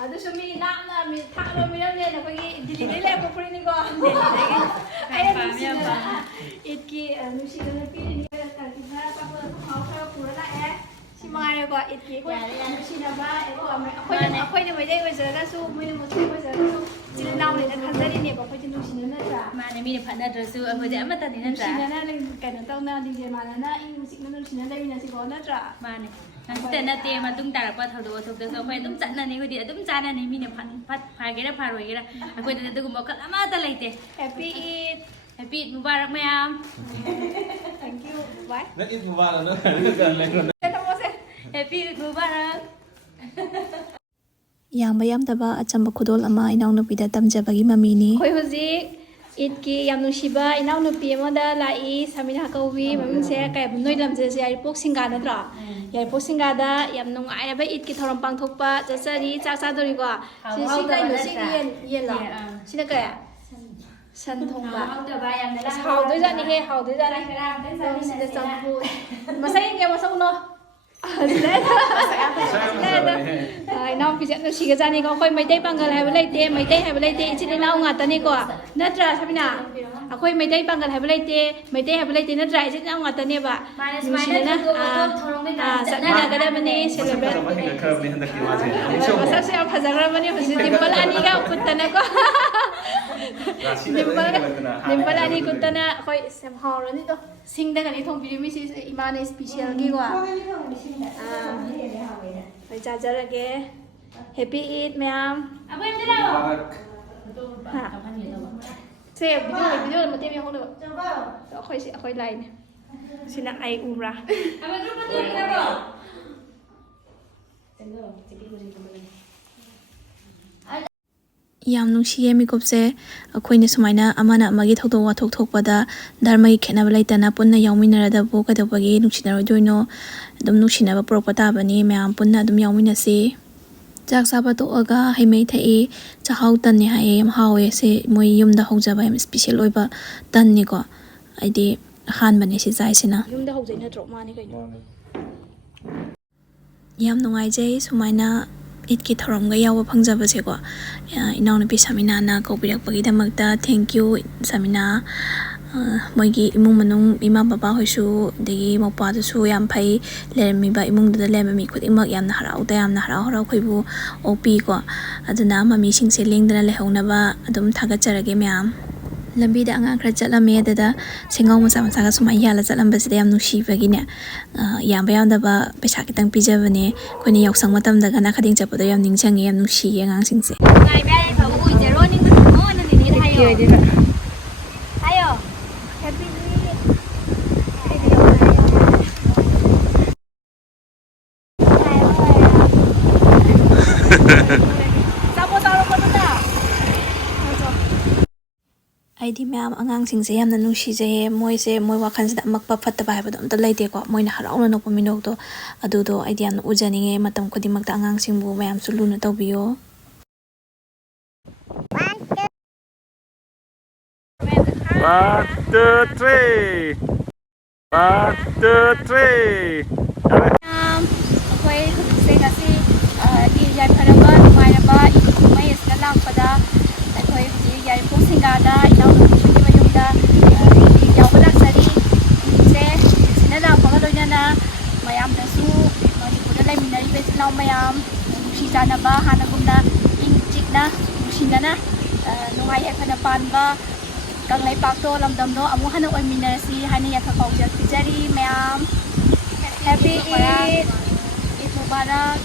ꯑꯗꯨꯁꯨ ꯃꯤ ꯅꯥꯞꯅ ꯃꯤ ꯊꯥꯛꯅ ꯃꯤꯔꯝꯅꯦꯅ ꯑꯩꯈꯣꯏꯒꯤ ꯗꯤꯜꯂꯤꯗꯩ ꯂꯩꯔꯛꯄ ꯐꯨꯔꯤꯠꯅꯤꯀꯣ ꯑꯩꯅ ꯅꯨꯡꯁꯤꯅ ꯏꯠꯀꯤ ꯅꯨꯡꯁꯤꯗꯅ ꯄꯤꯔꯤꯅꯤ ꯈꯔ ꯀꯞꯄꯗ ꯈꯥꯎ ꯈꯔ ꯄꯨꯔ ꯂꯥꯛꯑꯦ ꯁꯤ ꯃꯉꯥꯏꯔꯦꯀꯣ ꯏꯠꯀꯤ ꯅꯨꯡꯁꯤꯅꯕ ꯑꯩꯈꯣꯏꯅ ꯃꯩꯇꯩ ꯑꯣꯏꯖꯔꯒꯁꯨ ꯃꯣꯏꯅ ꯃꯨꯁꯂꯤꯝ ꯑꯣꯏꯖꯔꯒꯁꯨ ꯏꯆꯤꯜ ꯏꯅꯥꯎꯅꯦꯅ ꯈꯟꯖꯔꯤꯅꯦꯕ ꯑꯩꯈꯣꯏꯗꯤ ꯅꯨꯡꯁꯤꯅ ꯅꯠꯇ꯭ꯔꯥ ꯃꯥꯅꯦ ꯃꯤꯅ ꯐꯠꯅꯗ꯭ꯔꯁꯨ ꯑꯩꯈꯣꯏꯗꯤ ꯑꯃꯠꯇꯅꯤ ꯅꯠꯇ꯭ꯔꯥ ꯅꯨꯡꯁꯤꯅꯅ ꯀꯩꯅꯣ ꯇꯧꯅ ꯂꯤꯡꯖꯦꯜ ꯃꯥꯟꯅꯅ ꯏꯪꯅ ꯆꯤꯛꯅ ꯅꯨꯡꯁꯤꯅ ꯂꯩꯃꯤꯟꯅꯁꯤꯀꯣ ꯅꯠꯇ꯭ꯔꯥ ꯃꯥꯅꯦ ꯉꯁꯤꯇ ꯅꯠꯇꯦ ꯃꯇꯨꯡ ꯇꯥꯔꯛꯄ ꯊꯧꯗꯣꯛ ꯋꯥꯊꯣꯛꯇꯁꯨ ꯑꯩꯈꯣꯏ ꯑꯗꯨꯝ ꯆꯠꯅꯅꯤ ꯑꯩꯈꯣꯏꯗꯤ ꯑꯗꯨꯝ ꯆꯥꯅꯅꯤ ꯃꯤꯅ ꯐꯒꯦꯔꯥ ꯐꯔꯣꯏꯒꯦꯔꯥ ꯑꯩꯈꯣꯏꯗꯗꯤ ꯑꯗꯨꯒꯨꯝꯕ ꯋꯥꯈꯜ ꯑꯃꯠꯇ ꯂꯩꯇꯦ ꯍꯦꯄꯤ ꯏꯠ ꯍꯦꯄꯤ ꯏꯠ ꯃꯨꯕꯥꯔꯛ ꯃꯌꯥꯝ thank you bye Not eat mubara, no? Happy Eid ꯃꯨꯕꯥꯔꯛ ꯌꯥꯝꯕ ꯌꯥꯝꯗꯕ ꯑꯆꯝꯕ ꯈꯨꯗꯣꯜ ꯑꯃ ꯏꯅꯥꯎꯅꯨꯄꯤꯗ ꯇꯝꯖꯕꯒꯤ ꯃꯃꯤꯅꯤ ꯑꯩꯈꯣꯏ ꯍꯧꯖꯤꯛ ꯏꯠꯀꯤ ꯌꯥꯝ ꯅꯨꯡꯁꯤꯕ ꯏꯅꯥꯎꯅꯨꯄꯤ ꯑꯃꯗ ꯂꯥꯛꯏ ꯁꯃꯤꯅꯥ ꯀꯧꯕꯤ ꯃꯃꯤꯡꯁꯦ ꯅꯣꯏ ꯂꯝꯁꯦ ꯌꯥꯏꯔꯤꯄꯣꯛ ꯁꯤꯡꯒꯥ ꯅꯠꯇ꯭ꯔꯣ ꯌꯥꯏꯔꯤꯄꯣꯛ ꯁꯤꯡꯒꯥꯗ ꯌꯥꯝ ꯅꯨꯡꯉꯥꯏꯔꯕ ꯏꯠꯀꯤ ꯊꯧꯔꯝ ꯄꯥꯡꯊꯣꯛꯄ ꯆꯠꯆꯔꯤ ꯆꯥꯛ ꯆꯥꯗꯣꯔꯤꯀꯣ ꯁꯤ ꯀꯩꯅꯣ ꯁꯤ ꯌꯦꯟꯂꯣ ꯁꯤꯅ ꯀꯌꯥ ꯁꯟ ꯊꯣꯡꯕ ꯍꯥꯎꯗꯣꯏꯖꯥꯠꯅꯤꯍꯦ ꯍꯥꯎꯗꯣꯏꯖꯥꯠꯅꯤ ꯁꯤꯗ ꯆꯝꯐꯨꯠ ꯃꯁꯛ ꯌꯦꯡꯒꯦ ꯃꯁꯛ ꯎꯅꯣ ꯏꯅꯥꯎꯄꯤꯁꯦ ꯅꯨꯡꯁꯤꯒꯖꯥꯠꯅꯤꯀꯣ ꯑꯩꯈꯣꯏ ꯃꯩꯇꯩ ꯄꯥꯡꯒꯜ ꯍꯥꯏꯕ ꯂꯩꯇꯦ ꯃꯩꯇꯩ ꯍꯥꯏꯕ ꯂꯩꯇꯦ ꯏꯆꯤꯜ ꯏꯅꯥꯎ ꯉꯥꯛꯇꯅꯤꯀꯣ ꯅꯠꯇ꯭ꯔꯥ ꯁꯕꯤꯅꯥ ꯑꯩꯈꯣꯏ ꯃꯩꯇꯩ ꯄꯥꯡꯒꯜ ꯍꯥꯏꯕ ꯂꯩꯇꯦ ꯃꯩꯇꯩ ꯍꯥꯏꯕ ꯂꯩꯇꯦ ꯅꯠꯇ꯭रा ꯏꯆꯤꯜ ꯏꯅꯥꯎ ꯉꯥꯛꯇꯅꯦꯕ ꯅꯨꯡꯁꯤꯅꯅ ꯆꯠꯃꯤꯟꯅꯒꯗꯕꯅꯤ ꯁꯦꯂꯦꯕ꯭ꯔꯦꯠ ꯃꯁꯛꯁꯨ ꯌꯥꯝ ꯐꯖꯈ꯭ꯔꯕꯅꯤ ꯍꯧꯖꯤꯛ ꯗꯤꯝꯄꯜ ꯑꯅꯤꯒ ꯀꯨꯠꯇꯅꯀꯣ ꯗꯤꯝꯄꯜ ꯑꯅꯤ ꯀꯨꯠꯇꯅ ꯑꯩꯈꯣꯏ ꯌꯥꯝ ꯍꯥꯎꯔꯅꯤꯗꯣ ꯁꯤꯡꯗꯒꯅꯤ ꯊꯣꯡꯕꯤꯔꯤꯃꯤ ꯁꯤ ꯏꯃꯥꯅ ꯏꯁꯄꯤꯁꯦꯜꯒꯤꯀꯣ ꯑꯩ ꯆꯥꯖꯔꯒꯦ ꯍꯦꯄꯤ ꯏꯠ ꯃꯌꯥꯝ ꯁꯦ ꯚꯤꯗꯤꯑꯣ ꯃꯇꯦꯛ ꯌꯥꯎꯍꯧꯅꯕ ꯑꯩꯈꯣꯏꯁꯤ ꯑꯩꯈꯣꯏ ꯂꯥꯏꯅꯦ ꯁꯤꯅ ꯑꯩ ꯎꯕ꯭ꯔꯥ ꯌꯥꯝ ꯅꯨꯡꯁꯤꯌꯦ ꯃꯤꯀꯨꯞꯁꯦ ꯑꯩꯈꯣꯏꯅ ꯁꯨꯃꯥꯏꯅ ꯑꯃꯅ ꯑꯃꯒꯤ ꯊꯧꯗꯣꯛ ꯋꯥꯊꯣꯛ ꯊꯣꯛꯄꯗ ꯙꯔꯃꯒꯤ ꯈꯦꯠꯅꯕ ꯂꯩꯇꯅ ꯄꯨꯟꯅ ꯌꯥꯎꯃꯤꯟꯅꯔꯗꯕꯨ ꯀꯩꯗꯧꯕꯒꯤ ꯅꯨꯡꯁꯤꯅꯔꯣꯏꯗꯣꯏꯅꯣ ꯑꯗꯨꯝ ꯅꯨꯡꯁꯤꯅꯕ ꯄꯨꯔꯛꯄ ꯇꯥꯕꯅꯤ ꯃꯌꯥꯝ ꯄꯨꯟꯅ ꯑꯗꯨꯝ ꯌꯥꯎꯃꯤꯟꯅꯁꯤ ꯆꯥꯛ ꯆꯥꯕ ꯇꯣꯛꯑꯒ ꯍꯩꯃꯩ ꯊꯛꯏ ꯆꯥꯛꯍꯥꯎ ꯇꯟꯅꯦ ꯍꯥꯏꯌꯦ ꯌꯥꯝ ꯍꯥꯎꯋꯦ ꯁꯤ ꯃꯣꯏ ꯌꯨꯝꯗ ꯍꯧꯖꯕ ꯌꯥꯝ ꯏꯁꯄꯤꯁꯦꯜ ꯑꯣꯏꯕ ꯇꯟꯅꯤꯀꯣ ꯑꯩꯗꯤ ꯑꯍꯥꯟꯕꯅꯦ ꯁꯤ ꯆꯥꯏꯁꯤꯅ ꯌꯨꯝꯗ ꯍꯧꯖꯩ ꯅꯠꯇ꯭ꯔꯣ ꯃꯥꯅꯤ ꯀꯩꯅꯣ ꯌꯥꯝ ꯅꯨꯡꯉꯥꯏꯖꯩ ꯁꯨꯃꯥꯏꯅ ꯏꯠꯀꯤ ꯊꯧꯔꯝꯒ ꯌꯥꯎꯕ ꯐꯪꯖꯕꯁꯦꯀꯣ ꯏꯅꯥꯎꯅꯨꯄꯤ ꯁꯃꯤꯅꯥꯅ ꯀꯧꯕꯤꯔꯛꯄꯒꯤꯗꯃꯛꯇ ꯊꯦꯡꯛ ꯌꯨ ꯁꯃꯤꯅꯥ ꯃꯣꯏꯒꯤ ꯏꯃꯨꯡ ꯃꯅꯨꯡ ꯏꯃꯥ ꯕꯕꯥ ꯍꯣꯏꯁꯨ ꯑꯗꯒꯤ ꯃꯧꯄꯥꯗꯨꯁꯨ ꯌꯥꯝ ꯐꯩ ꯂꯩꯔꯝꯃꯤꯕ ꯏꯃꯨꯡꯗꯨꯗ ꯂꯩꯔꯝꯕ ꯃꯤ ꯈꯨꯗꯤꯡꯃꯛ ꯌꯥꯝꯅ ꯍꯔꯥꯎꯗ ꯌꯥꯝꯅ ꯍꯔꯥꯎ ꯑꯩꯈꯣꯏꯕꯨ ꯑꯣꯛꯄꯤꯀꯣ ꯑꯗꯨꯅ ꯃꯃꯤꯁꯤꯡꯁꯦ ꯂꯦꯡꯗꯅ ꯂꯩꯍꯧꯅꯕ ꯑꯗꯨꯝ ꯊꯥꯒꯠꯆꯔꯒꯦ ꯃꯌꯥꯝ ꯂꯝꯕꯤꯗ ꯑꯉꯥꯡ ꯈꯔ ꯆꯠꯂꯝꯃꯦ ꯑꯗꯨꯗ ꯁꯦꯡꯒꯥꯎ ꯃꯆꯥ ꯃꯆꯥꯒ ꯁꯨꯃꯥꯏꯅ ꯌꯥꯜꯂ ꯆꯠꯂꯝꯕꯁꯤꯗ ꯌꯥꯝ ꯅꯨꯡꯁꯤꯕꯒꯤꯅꯦ ꯌꯥꯝꯕ ꯌꯥꯝꯗꯕ ꯄꯩꯁꯥ ꯈꯤꯇꯪ ꯄꯤꯖꯕꯅꯦ ꯑꯩꯈꯣꯏꯅ ꯌꯥꯎꯁꯪ ꯃꯇꯝꯗꯒ ꯅꯥꯈꯗꯦꯡ ꯆꯠꯄꯗꯣ ꯌꯥꯝ ꯅꯤꯡꯁꯤꯡꯉꯦ ꯌꯥꯝ ꯅꯨꯡꯁꯤꯌꯦ ꯑꯉꯥꯡꯁꯤꯡꯁꯦ ꯑꯩꯗꯤ ꯃꯌꯥꯝ ꯑꯉꯥꯡꯁꯤꯡꯁꯦ ꯌꯥꯝꯅ ꯅꯨꯡꯁꯤꯖꯩꯌꯦ ꯃꯣꯏꯁꯦ ꯃꯣꯏ ꯋꯥꯈꯜꯁꯤꯗ ꯑꯃꯛꯄ ꯐꯠꯇꯕ ꯍꯥꯏꯕꯗꯣ ꯑꯝꯇ ꯂꯩꯇꯦꯀꯣ ꯃꯣꯏꯅ ꯍꯔꯥꯎꯅ ꯅꯣꯛꯄ ꯃꯤꯅꯣꯛꯇꯣ ꯑꯗꯨꯗꯣ ꯑꯩꯗꯤ ꯌꯥꯝꯅ ꯎꯖꯅꯤꯡꯉꯦ ꯃꯇꯝ ꯈꯨꯗꯤꯡꯃꯛꯇ ꯑꯉꯥꯡꯁꯤꯡꯕꯨ ꯃꯌꯥꯝꯁꯨ ꯂꯨꯅ ꯇꯧꯕꯤꯌꯣ One, two, three. One, two, three. ꯑꯩꯈꯣꯏ ꯍꯧꯖꯤꯛꯁꯦ ꯉꯁꯤ ꯌꯥꯏꯐꯔꯕ ꯅꯨꯡꯉꯥꯏꯔꯕ ꯏꯠ ꯀꯨꯝꯍꯩ ꯑꯁꯤꯗ ꯂꯥꯛꯄꯗ ꯑꯩꯈꯣꯏ ꯍꯧꯖꯤꯛ ꯌꯥꯏꯔꯤꯄꯣꯛ ꯁꯤꯡꯒꯥꯗ ꯏꯅꯥꯎꯅꯨꯄꯤꯒꯤ ꯃꯌꯨꯝꯗ ꯌꯥꯎꯕ ꯂꯥꯛꯆꯔꯤ ꯏꯠꯁꯦ ꯏꯠꯁꯤꯅ ꯂꯥꯛꯄꯒ ꯂꯣꯏꯅꯅ ꯃꯌꯥꯝꯅꯁꯨ ꯃꯅꯤꯄꯨꯔꯗ ꯂꯩꯃꯤꯟꯅꯔꯤꯕ ꯏꯆꯤꯜ ꯏꯅꯥꯎ ꯃꯌꯥꯝ ꯅꯨꯡꯁꯤ ꯆꯥꯟꯅꯕ ꯍꯥꯟꯅꯒꯨꯝꯅ ꯏꯪ ꯆꯤꯛꯅ ꯅꯨꯡꯁꯤꯅꯅ ꯅꯨꯡꯉꯥꯏ ꯌꯥꯏꯐꯅ ꯄꯥꯟꯕ ꯀꯪꯂꯩꯄꯥꯛꯇꯣ ꯂꯝꯗꯝꯗꯣ ꯑꯃꯨꯛ ꯍꯟꯅ ꯑꯣꯏꯃꯤꯟꯅꯔꯁꯤ ꯍꯥꯏꯅ ꯌꯥꯏꯐ ꯄꯥꯎꯖꯦꯜ ꯄꯤꯖꯔꯤ ꯃꯌꯥꯝ ꯍꯦꯄꯤ ꯏꯠ ꯏꯠ ꯃꯨꯕꯥꯔꯛ